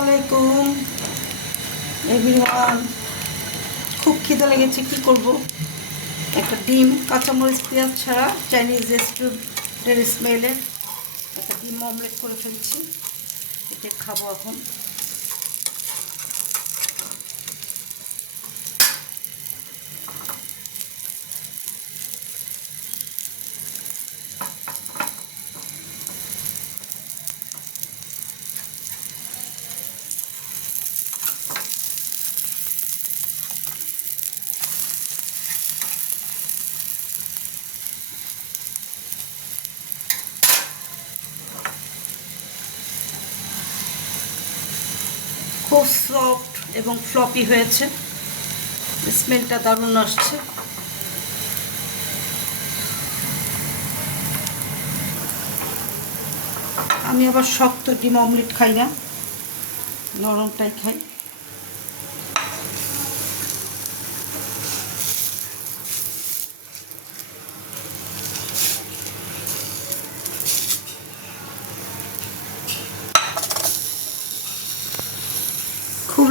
আলাইকুম। খুব খিদে লেগেছে, কি করব? একটা ডিম, কাঁচামরিচ পেঁয়াজ ছাড়া চাইনিজ রেস্টুরেন্টের স্মেলে একটা ডিম অমলেট করে ফেলছি। এটা খাব এখন। খুব সফট এবং ফ্লপি হয়েছে। স্মেলটা দারুণ আসছে। আমি আবার শক্ত ডিম অমলেট খাই না নরমটাই খাই।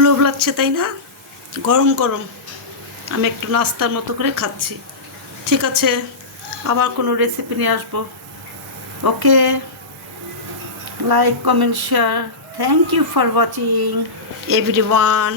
লোভ লাগছে, তাই না? গরম গরম। আমি একটু নাস্তার মতো করে খাচ্ছি। ঠিক আছে, আবার কোনো রেসিপি নিয়ে আসব। Okay? Like comment share thank you for watching everyone